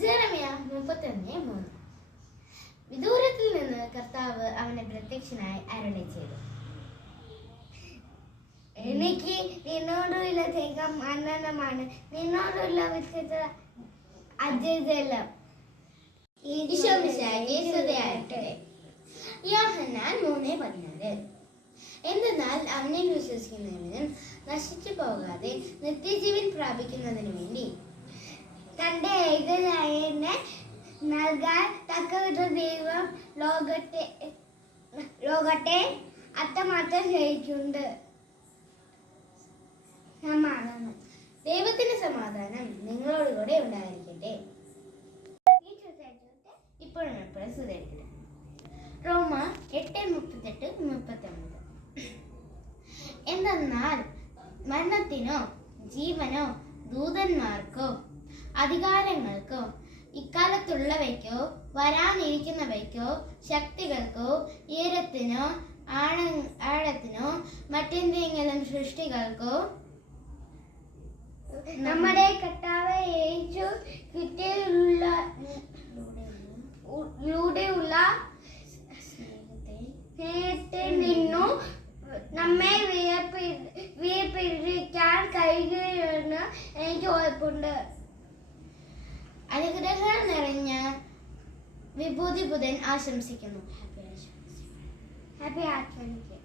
ജെറമിയ 31:3. വിദൂരത്തിൽ നിന്ന് കർത്താവ് അവനെ പ്രത്യക്ഷനായി അരുളി ചെയ്തു, എനിക്ക് നിന്നോടുള്ള സ്നേഹം അനന്തമാണ്, നിന്നോടുള്ള വിശ്വസ്തത അജയ്യം. യോഹന്നാൻ 3:16. എന്തെന്നാൽ അവനിൽ വിശ്വസിക്കുന്നവനും നശിച്ചു പോകാതെ നിത്യജീവൻ പ്രാപിക്കുന്നതിനു വേണ്ടി തന്റെ ഏകജാതനെ നൽകാൻ തക്കവിധം ദൈവം ലോകത്തെ അത്രമാത്രം സ്നേഹിച്ചിട്ടുണ്ട്. സമാധാനം. ദൈവത്തിന്റെ സമാധാനം നിങ്ങളോട് കൂടെ ഉണ്ടായിരിക്കട്ടെ. ഇപ്പോഴും എപ്പോഴും സുഖമായിരിക്കട്ടെ. റോമ 8:38-39. എന്തെന്നാൽ മരണത്തിനോ ജീവനോ ദൂതന്മാർക്കോ അധികാരങ്ങൾക്കോ ഇക്കാലത്തുള്ളവയ്ക്കോ വരാനിരിക്കുന്നവയ്ക്കോ ശക്തികൾക്കോ ഉയരത്തിനോ ആഴത്തിനോ മറ്റെന്തെങ്കിലും സൃഷ്ടികൾക്കോ നമ്മുടെ കർത്താവ് യേശു ക്രിസ്തുവിലുള്ള സ്നേഹത്തിൽ നിന്നു നമ്മെ വിയപ്പിക്കാൻ കഴിയുമെന്ന് എനിക്ക് ഉറപ്പുണ്ട്. അനുഗ്രഹം നിറഞ്ഞ വിഭൂതി ബുധൻ ആശംസിക്കുന്നു. ഹാപ്പി ആശംസിക്കും.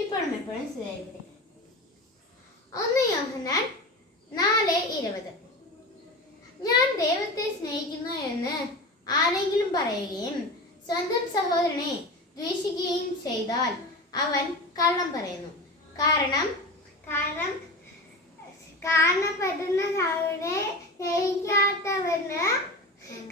ഇപ്പോഴും എപ്പോഴും സുഖമായിരിക്കട്ടെ. 1 യോഹന്നാൻ 4:20. ഞാൻ ദൈവത്തെ സ്നേഹിക്കുന്നു എന്ന് ആരെങ്കിലും പറയുകയും സ്വന്തം സഹോദരനെ ദ്വേഷിക്കുകയും ചെയ്താൽ അവൻ കള്ളം പറയുന്നു. കാരണം കാണപ്പെടുന്ന സഹോദരനെ സ്നേഹിക്കാത്തവന്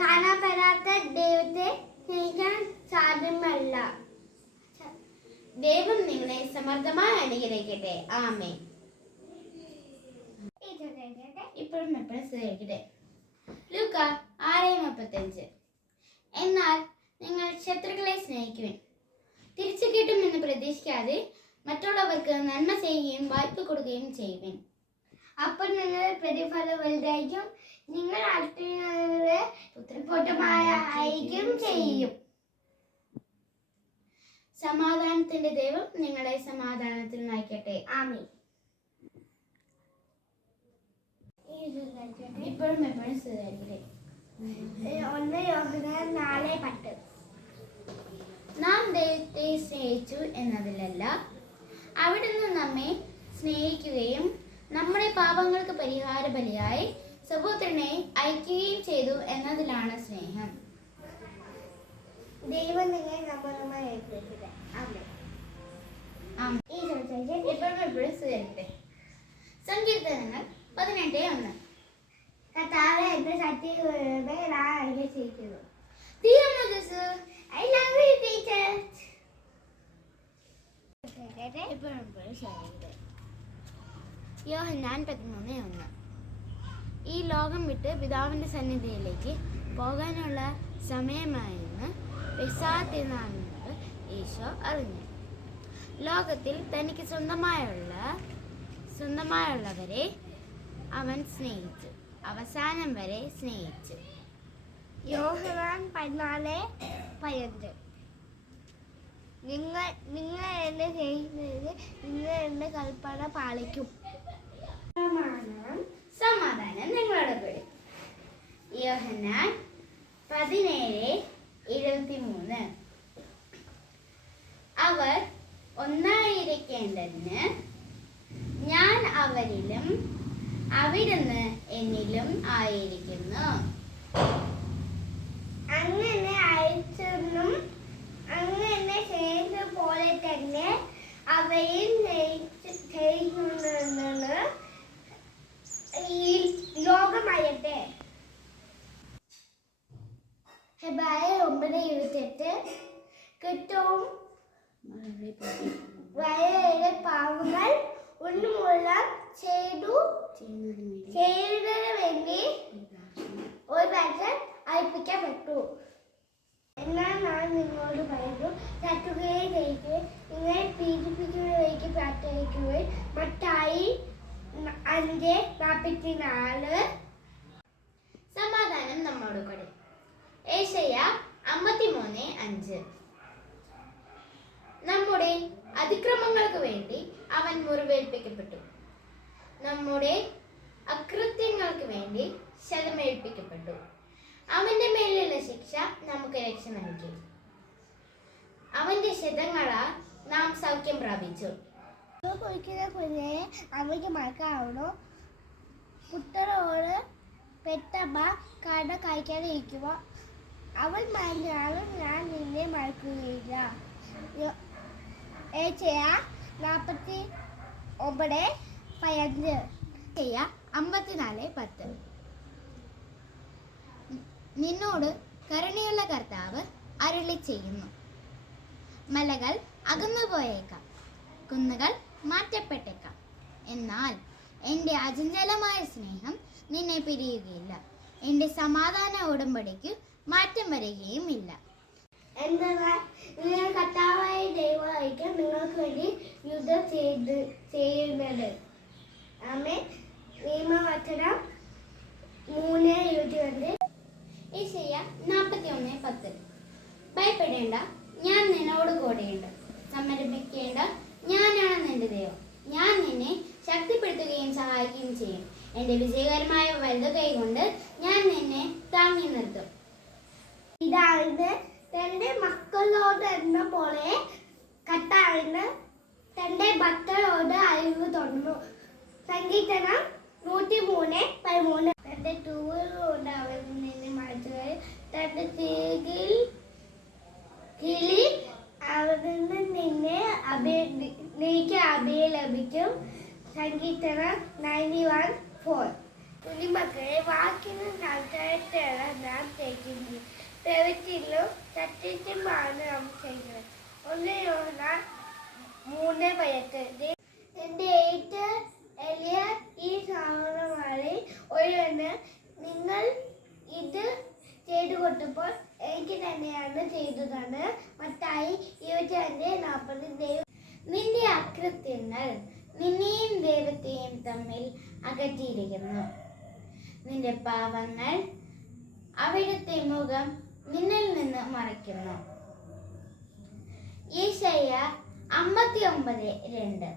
കാണപ്പെടാത്ത ദൈവത്തെ സ്നേഹിക്കാൻ സാധ്യമല്ല. ദൈവം നിങ്ങളെ സമൃദ്ധമായി അനുഗ്രഹിക്കട്ടെ. ആമേൻ. ഇപ്പോഴും എപ്പോഴും സ്നേഹിക്കട്ടെ. ലൂക്ക 6:35. എന്നാൽ നിങ്ങൾ ശത്രുക്കളെ സ്നേഹിക്കുവിൻ, തിരിച്ചു കിട്ടുമെന്ന് പ്രതീക്ഷിക്കാതെ മറ്റുള്ളവർക്ക് നന്മ ചെയ്യുകയും വായ്പ കൊടുക്കുകയും ചെയ്യുവിൻ. അപ്പോൾ നിങ്ങൾ പ്രതിഫലം വലുതായിരിക്കും, നിങ്ങൾ അയക്കും ചെയ്യും. സമാധാനത്തിന്റെ ദൈവം നിങ്ങളെ സമാധാനത്തിൽ നയിക്കട്ടെ. ആമേൻ. ഇപ്പോഴും എപ്പോഴും സുഖമായിരിക്കട്ടെ. 1 യോഹന്നാൻ 4:10. നാം ദൈവത്തെ സ്നേഹിച്ചു എന്നതിലല്ല, അവിടുന്ന് നമ്മെ സ്നേഹിക്കുകയും നമ്മുടെ പാപങ്ങൾക്ക് പരിഹാര ബലിയായി സഹോദരനെ അയക്കുകയും ചെയ്തു എന്നതിലാണ് സ്നേഹം. ദൈവം നിങ്ങളെ സമ്പൂർണ്ണമായി ഏൽപ്പിക്കട്ടെ. ഇപ്പോഴും എപ്പോഴും സുഖമായിരിക്കട്ടെ. സങ്കീർത്തനങ്ങൾ 18:1. കർത്താവേ, എന്റെ സത്യങ്ങളെ ഞാൻ അംഗീകരിക്കുന്നു. I love you, teacher. യോഹന്നാൻ 13:1. ഈ ലോകം വിട്ട് പിതാവിന്റെ സന്നിധിയിലേക്ക് പോകാനുള്ള സമയമായെന്ന് പിശാചിനാണെന്ന് ഈശോ അറിഞ്ഞു. ലോകത്തിൽ തനിക്ക് സ്വന്തമായുള്ളവരെ അവൻ സ്നേഹിച്ചു, അവസാനം വരെ സ്നേഹിച്ചു. യോഹന്നാൻ 14:15. നിങ്ങൾ എന്നെ സ്നേഹിക്കുന്നത് നിങ്ങൾ എന്റെ കൽപ്പന പാലിക്കും. സമാധാനം നിങ്ങളോട് കൂടി. യോഹന്നാൻ 17:23. അവർ ഒന്നായിരിക്കേണ്ടതിന് ഞാൻ അവരിലും അവിടുന്ന് എന്നിലും ആയിരിക്കുന്നു. അങ്ങനെ അയച്ചെന്നും അങ്ങനെ സ്നേഹിച്ചതുപോലെ തന്നെ അവയും സ്നേഹിക്കുന്നെന്ന് ഈ ലോകമായട്ടെ. ഹെബ്രായർ 9:28. കുറ്റവും വയയുടെ പാവങ്ങൾ ഉന്മൂലനം ചെയ്യുന്നതിന് വേണ്ടി ഒരു പ്രാവശ്യം അർപ്പിക്കപ്പെട്ടു. എന്നാൽ ഞാൻ നിങ്ങളോട് പറയുന്നു, ശത്രുക്കളെ ജയിക്കുകയും നിങ്ങളെ പീഡിപ്പിക്കുന്നവരേക്ക് പ്രാർത്ഥിക്കുകയും മത്തായി 5:44. സമാധാനം നമ്മോട് കൂടെ. ഏശയ്യ 53:5. നമ്മുടെ അതിക്രമങ്ങൾക്ക് വേണ്ടി അവൻ മുറിവേൽപ്പിക്കപ്പെട്ടു, നമ്മുടെ അകൃത്യങ്ങൾക്ക് വേണ്ടി ശതമേൽപ്പിക്കപ്പെട്ടു. അവന്റെ മേലുള്ള ശിക്ഷ നമുക്ക് രക്ഷ നൽകി. അവന്റെ ശതങ്ങളാൽ നാം സൗഖ്യം പ്രാപിച്ചു. കുളിക്കുന്ന കുഞ്ഞെ അവയ്ക്ക് മറക്കാവണോ? പുത്രനോട് പെറ്റമ്മ കട കഴിക്കാതിരിക്കുക. അവൻ മറന്നാലും ഞാൻ നിന്നെ മറക്കുകയില്ല. ഏശയ്യ 49:15. 54:10. നിന്നോട് കരുണയുള്ള കർത്താവ് അരുളി ചെയ്യുന്നു, മലകൾ അകന്നുപോയേക്കാം, കുന്നുകൾ മാറ്റപ്പെട്ടേക്കാം, എന്നാൽ എൻ്റെ അചഞ്ചലമായ സ്നേഹം നിന്നെ പിരിയുകയില്ല, എൻ്റെ സമാധാന ഉടമ്പടിക്ക് മാറ്റം വരികയും ഇല്ല. എന്നാൽ നിങ്ങൾ കർത്താവായ ദൈവമായിരിക്കും നിങ്ങൾക്ക് വേണ്ടി യുദ്ധം ചെയ്യുന്നത്. ആമേൻ. നിയമവചനം 3:22. ഏശയ്യ 41:10. ഭയപ്പെടേണ്ട, ഞാൻ നിന്നോട് കൂടെയുണ്ട്. സമരമിക്കേണ്ട, ഞാനാണ് നിന്റെ ദൈവം. ഞാൻ നിന്നെ ശക്തിപ്പെടുത്തുകയും സഹായിക്കുകയും ചെയ്യും. എൻ്റെ വിജയകരമായ വലതു കൈ കൊണ്ട് ഞാൻ നിന്നെ താങ്ങി നിർത്തും. ഇതാണ് തന്റെ മക്കളോട് എന്ന പോലെ കർത്താവിന് തന്റെ ഭക്തരോട് അറിവ് തന്നു. സങ്കീർത്തനം 103:13. തന്റെ തൂവലുകൊണ്ട് അവൻ നിന്നെ മറച്ചുകളയും, തന്റെ കിളി അവരിൽ നിന്നെ നീക്ക് അഭയം ലഭിക്കും. സങ്കീർത്തനം 91:4. കുഞ്ഞുമക്കളെ, വാക്കിനും സംസാരത്തിലാണ് നാം ചെയ്യുന്നത്, പ്രവൃത്തിയിലും സത്യത്തിലുമാണ് നാം ചെയ്യുന്നത്. 1 യോഹന്നാൻ 3:18. എൻ്റെ ഏറ്റവും വലിയ ഈ സഹോദരന്മാരിൽ ഒരുവന് നിങ്ങൾ ഇത് ചെയ്തു കൊടുത്തപ്പോൾ എനിക്ക് തന്നെയാണ് ചെയ്തതാണ്. മത്തായി 22:40. നിന്റെ അകൃത്യങ്ങൾ നിന്നെയും ദൈവത്തെയും തമ്മിൽ അകറ്റിയിരിക്കുന്നു. നിന്റെ പാപങ്ങൾ അവിടുത്തെ മുഖം നിന്നിൽ നിന്ന് മറയ്ക്കുന്നു. ഏശയ്യ 59:2.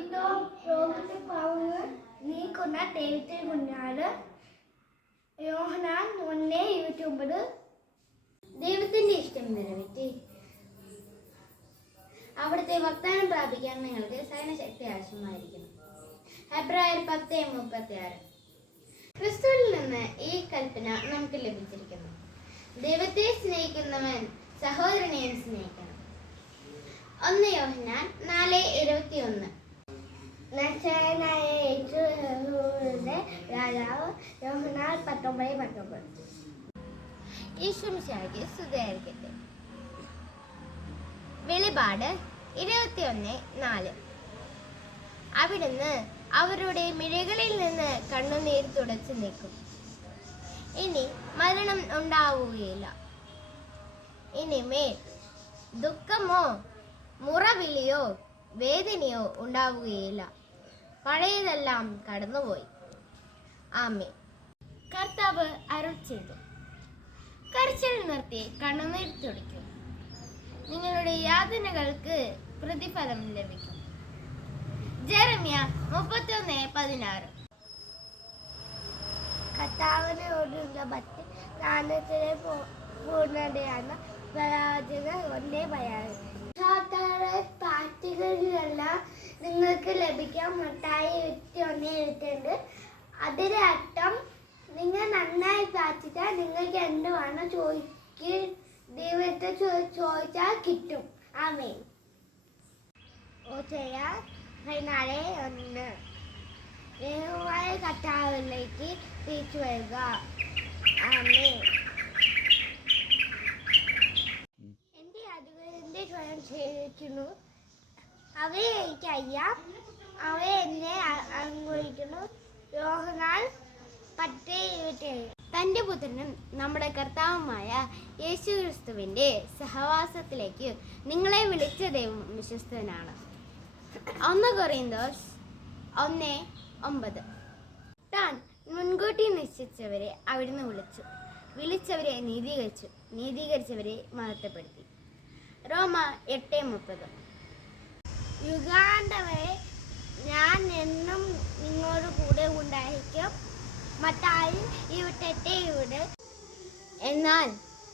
ഇതോ ലോകത്തെ പാവങ്ങൾ നീക്കുന്ന ദൈവത്തെ കുഞ്ഞാണ്. യോഹന്നാൻ 1:29. ദൈവത്തിന്റെ ഇഷ്ടം നിറവേറ്റി അവിടുത്തെ വാഗ്ദാനം പ്രാപിക്കാൻ നിങ്ങൾക്ക് സഹനശക്തി ആവശ്യമായിരിക്കുന്നു. ഹെബ്രായർ 10:36. ക്രിസ്തുവിൽ നിന്ന് ഈ കൽപ്പന നമുക്ക് ലഭിച്ചിരിക്കുന്നു, ദൈവത്തെ സ്നേഹിക്കുന്നവൻ സഹോദരനെയും സ്നേഹിക്കണം. 1 യോഹന്നാൻ 4:21. നസറേയനായ യേശു യഹൂദരുടെ രാജാവ്. യോഹന്നാൻ 19:19. ഈശ്വരശാഖി സ്തുതിയായിരിക്കട്ടെ. വെളിപാട് 21:4. അവിടുന്ന് അവരുടെ മിഴികളിൽ നിന്ന് കണ്ണുനീർ തുടച്ചു നീക്കും. ഇനി മരണം ഉണ്ടാവുകയില്ല. ഇനിമേൽ ദുഃഖമോ മുറവിളിയോ വേദനയോ ഉണ്ടാവുകയില്ല. പഴയതെല്ലാം കടന്നുപോയി. ആമേൻ. കർത്താവ് അരുൾ ചെയ്തു, കരച്ചിൽ നിർത്തി കണ്ണുനീർ തുടയ്ക്കും. നിങ്ങളുടെ യാതനകൾക്ക് പ്രതിഫലം ലഭിക്കും. ജെറമ്യ 31:16. കർത്താവിനോടുള്ള ഭക്തി ജ്ഞാനത്തിലെ പൂർണ്ണതയാണ് പ്രവാചകൻ ഒന്നേ പറയാറ്. പാർട്ടികളിലെല്ലാം നിങ്ങൾക്ക് ലഭിക്കാൻ മത്തായി 21:22. അതിന്റെ അർത്ഥം, നിങ്ങൾ നന്നായി പ്രാർത്ഥിച്ചാൽ നിങ്ങൾക്ക് എന്ത് വേണം ദൈവത്തെ ചോദിച്ചാൽ കിട്ടും. ആമേൻ. ഓശയ്യ 14:1. ദൈവമായ കർത്താവിലേക്ക് തിരിച്ചു വരിക. ആമേൻ. എൻ്റെ അതുകൊണ്ട് സ്വയം ചെയ്യിക്കുന്നു, അവയെ എനിക്ക് അറിയാം, അവയെ എന്നെ അനുഭവിക്കുന്നു. യോഹന്നാൻ 10:27. തൻ്റെ പുത്രനും നമ്മുടെ കർത്താവുമായ യേശുക്രിസ്തുവിൻ്റെ സഹവാസത്തിലേക്ക് നിങ്ങളെ വിളിച്ച ദൈവം വിശ്വസ്തനാണ്. 1 കൊറിന്തോസ് 1:9. താൻ മുൻകൂട്ടി നിശ്ചയിച്ചവരെ അവിടുന്ന് വിളിച്ചവരെ നീതീകരിച്ചവരെ മഹത്വപ്പെടുത്തി. റോമ 8:30. യുഗാന്തവരെ ഞാൻ എന്നും നിങ്ങളോട് കൂടെ ഉണ്ടായിരിക്കും. മത്തായി 28:7. എന്നാൽ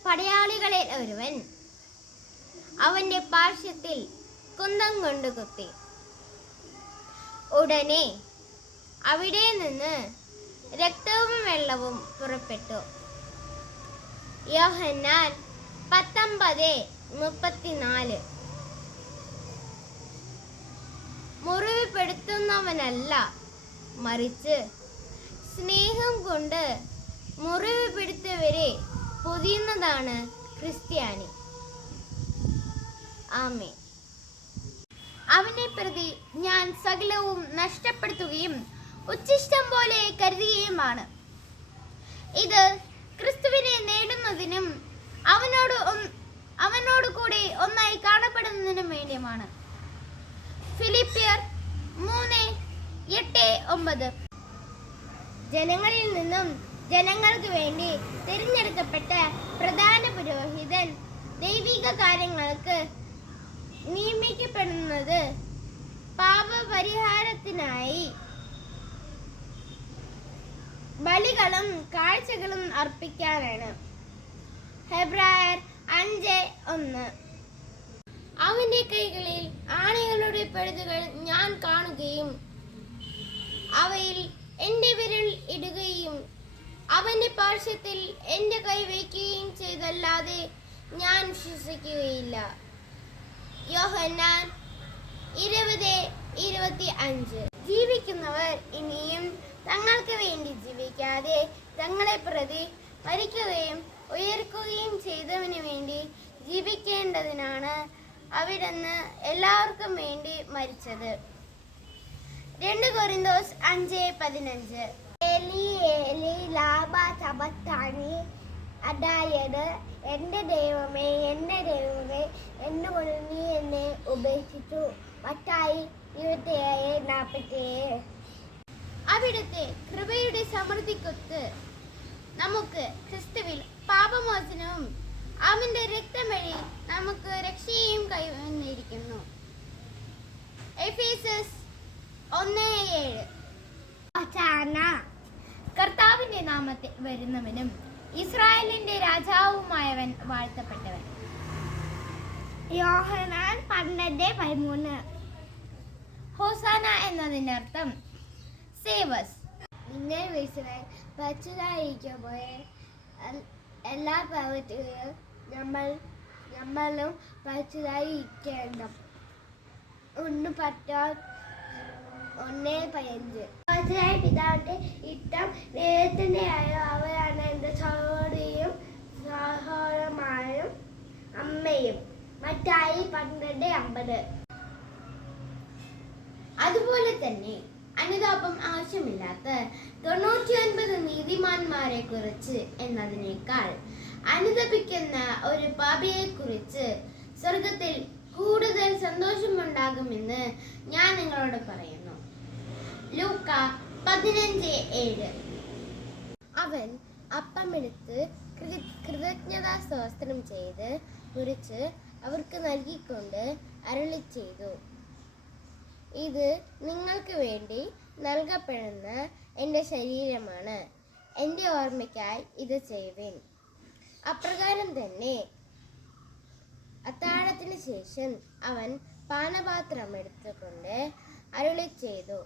പടയാളികളിൽ ഒരുവൻ അവന്റെ പാർശ്വത്തിൽ കുന്തം കൊണ്ട് കുത്തി. ഉടനെ അവിടെ നിന്ന് രക്തവും വെള്ളവും പുറപ്പെട്ടു. യോഹന്നാൻ 19:34. മുറിവുപെടുത്തുന്നവനല്ല, മറിച്ച് സ്നേഹം കൊണ്ട് മുറിവുപെടുത്തിയവരെ പൊതിയുന്നതാണ് ക്രിസ്ത്യാനി. ആമേൻ. അവനെ പ്രതി ഞാൻ സകലവും നഷ്ടപ്പെടുത്തുകയും ഉച്ഛിഷ്ടം പോലെ കരുതുകയുമാണ്. ഇത് ക്രിസ്തുവിനെ നേടുന്നതിനും അവനോട് കൂടെ ഒന്നായി കാണപ്പെടുന്നതിനും വേണ്ടിയുമാണ്. ഫിലിപ്പിയർ 3:8-9. ജനങ്ങളിൽ നിന്നും ജനങ്ങൾക്ക് വേണ്ടി തിരഞ്ഞെടുക്കപ്പെട്ട പ്രധാന പുരോഹിതൻ ദൈവിക കാര്യങ്ങൾക്ക് നിയമിക്കപ്പെടുന്നത് പാപപരിഹാരത്തിനായി ബലികളും കാഴ്ചകളും അർപ്പിക്കാനാണ്. ഹെബ്രായർ 5:1. അവന്റെ കൈകളിൽ ആണികളുടെ പഴുതുകൾ ഞാൻ കാണുകയും അവയിൽ എന്റെ വിരൽ ഇടുകയും അവന്റെ പാർശ്വത്തിൽ എന്റെ കൈ വയ്ക്കുകയും ചെയ്തല്ലാതെ ഞാൻ വിശ്വസിക്കുകയില്ല. യോഹന്നാൻ 20:25. ജീവിക്കുന്നവർ ഇനിയും തങ്ങൾക്ക് വേണ്ടി ജീവിക്കാതെ തങ്ങളെ പ്രതി മരിക്കുകയും ഉയർക്കുകയും ചെയ്തവന് വേണ്ടി ജീവിക്കേണ്ടതിനാണ് അവിടുന്ന് എല്ലാവർക്കും വേണ്ടി മരിച്ചത്. 2 കൊരിന്തോസ് 5:15. ഏലി ഏലി ലാമ സബക്താനി, അതായത് എൻ്റെ ദൈവമേ എന്തുകൊണ്ട് നീ എന്നെ ഉപേക്ഷിച്ചു. മത്തായി 27:47. അവിടുത്തെ കൃപയുടെ സമൃദ്ധിക്കൊത്ത് നമുക്ക് ക്രിസ്തുവിൽ പാപമോചനവും അവന്റെ രക്തം വഴി നമുക്ക് രക്ഷയും കൈവന്നിരിക്കുന്നു. എഫേസസ് 1:7. കർത്താവിന്റെ നാമത്തിൽ വരുന്നവനും ഇസ്രായേലിന്റെ രാജാവുമായവൻ വാഴ്ത്തപ്പെട്ടവൻ. യോഹന്നാൻ 12:13. ഹോസാന എന്നതിന്റെ അർത്ഥം സേവസ്. നിന്നെ വിളിച്ചവൻ പരിശുദ്ധനായിരിക്കുമ്പോൾ എല്ലാ പ്രവൃത്തികളും നമ്മളും പരിശുദ്ധനായിരിക്കണം. 1:15. പരിശുദ്ധനായ പിതാവിന്റെ ഇഷ്ടം ദൈവത്തിൻ്റെയായോ അവരാണ് എൻ്റെ സഹോദരിയും സഹോദരന്മാരും അമ്മയും. മത്തായി 12:50. അതുപോലെ തന്നെ അനുതാപം ആവശ്യമില്ലാത്ത 99 നീതിമാന്മാരെ കുറിച്ച് എന്നതിനേക്കാൾ അനുതപിക്കുന്ന ഒരു പാപിയെ കുറിച്ച് സ്വർഗത്തിൽ കൂടുതൽ സന്തോഷമുണ്ടാകുമെന്ന് ഞാൻ നിങ്ങളോട് പറയുന്നു. ലൂക്ക 15:7. അവൻ അപ്പമെടുത്ത് കൃതജ്ഞതാ സ്തോത്രം ചെയ്ത് മുറിച്ച് അവർക്ക് നൽകിക്കൊണ്ട് അരുളി ചെയ്തു, ഇത് നിങ്ങൾക്ക് വേണ്ടി നൽകപ്പെടുന്ന എൻ്റെ ശരീരമാണ്. എൻ്റെ ഓർമ്മയ്ക്കായി ഇത് ചെയ്യുവിൻ. അപ്രകാരം തന്നെ അത്താഴത്തിന് ശേഷം അവൻ പാനപാത്രം എടുത്തുകൊണ്ട് അരുളി ചെയ്തു,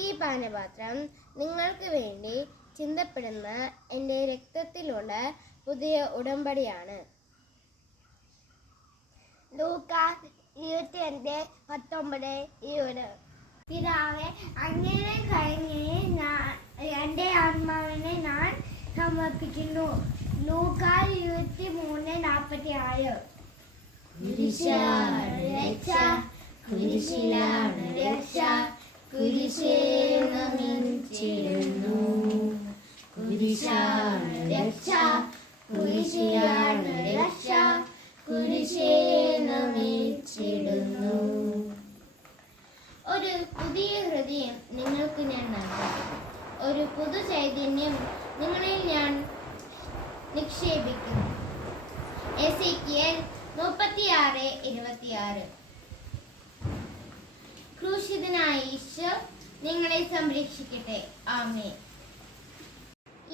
ഈ പാനപാത്രം നിങ്ങൾക്ക് വേണ്ടി ചിന്തപ്പെടുന്ന എൻ്റെ രക്തത്തിലുള്ള പുതിയ ഉടമ്പടിയാണ്. ലൂക്ക 22:19-20. പിതാവേ, അങ്ങനെ കഴിഞ്ഞ് എൻ്റെ ആത്മാവിനെ ഞാൻ സമർപ്പിക്കുന്നു. ലൂക്ക 23:46. കുരിശാണ് രക്ഷ, കുരിശിലാണ് രക്ഷ, കുരിശേ നമിച്ചിടുന്നു. കുരിശാണ് രക്ഷ, കുരിശിലാണ് രക്ഷ, കുരിശേ നമിച്ചിടുന്നു. ഒരു പുതിയ ഹൃദയം നിങ്ങൾക്ക് ഞാൻ നൽകും. ഒരു പുതു ചൈതന്യം നിങ്ങളിൽ ഞാൻ നിക്ഷേപിക്കും. എസേക്കിയേൽ 36:26. ക്രൂശിതനായ ഈശോ നിങ്ങളെ സംരക്ഷിക്കട്ടെ. ആമേൻ.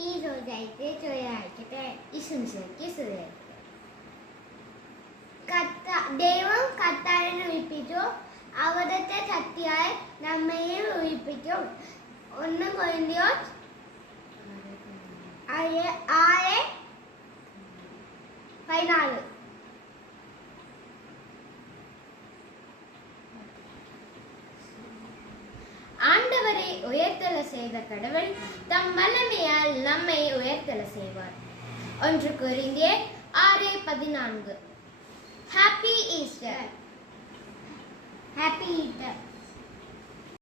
ഈ రోజైతే ചോദിക്കട്ടെ. ഈശോയ്ക്ക് ദൈവം കർത്താവിനെ ഉയിപ്പിച്ചു, അവിടുത്തെ ശക്തിയാൽ നമ്മയും ഉയിപ്പിക്കും. 1 കൊരിന്ത്യർ 6:14. ஆண்டவரை உயர்த்தல செய்த கடவுள் தம் வல்லமையால் நம்மை உயர்த்தல செய்வார். 1 கொரிந்தியர் 6:14. Happy Easter. Happy Easter.